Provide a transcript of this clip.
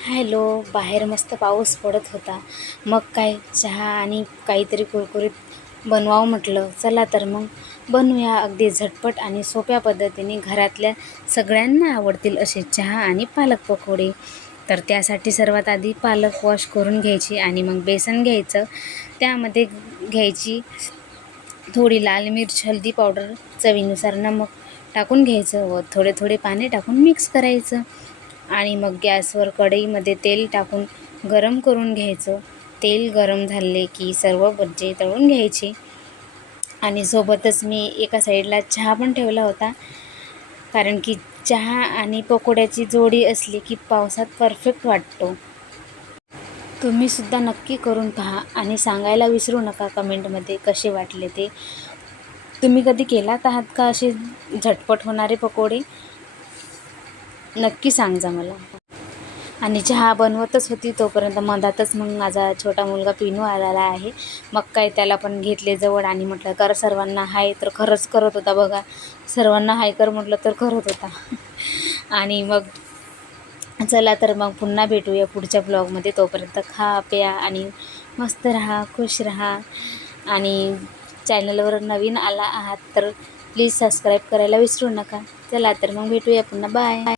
Hello. बाहेर मस्त पाऊस पडत होता. मग काय चहा आणि काहीतरी कुरकुरीत बनवावं म्हटलं. चला तर मग बनवूया अगदी झटपट आणि सोप्या पद्धतीने घरातल्या सगळ्यांना आवडतील असे चहा आणि पालक पकोडे. तर त्यासाठी सर्वात आधी पालक वॉश करून घ्यायची आणि मग बेसन घ्यायचं. त्यामध्ये घ्यायची थोडी लाल मिर्च, हळदी पावडर, चवीनुसार नमक टाकून घ्यायचं व थोडे थोडे पाणी टाकून मिक्स करायचं. आणि मग गॅसवर कढईमध्ये तेल टाकून गरम करून घ्यायचं. तेल गरम झाले की सर्व भज्जे तळून घ्यायचे. आणि सोबतच मी एका साईडला चहा पण ठेवला होता, कारण की चहा आणि पकोड्याची जोडी असली की पावसात परफेक्ट वाटतो. तुम्हीसुद्धा नक्की करून पहा आणि सांगायला विसरू नका कमेंटमध्ये कसे वाटले ते. तुम्ही कधी केलात आहात का असे झटपट होणारे पकोडे? नक्की सांगा मला. आणि चहा बनवतच होती तोपर्यंत मधातच मग माझा छोटा मुलगा पिनू आलेला आहे. मग काय त्याला पण घेतले जवळ आणि म्हटलं कर सर्वांना हाय, तर खरंच करत होता बघा. सर्वांना हाय कर म्हटलं तर करत होता. आणि मग चला तर मग पुन्हा भेटूया पुढच्या ब्लॉगमध्ये. तोपर्यंत खा प्या आणि मस्त राहा, खुश राहा. आणि चॅनलवर नवीन आला आहात तर प्लीज सबस्क्राईब करायला विसरू नका. चला तर मग भेटूया पुन्हा. बाय.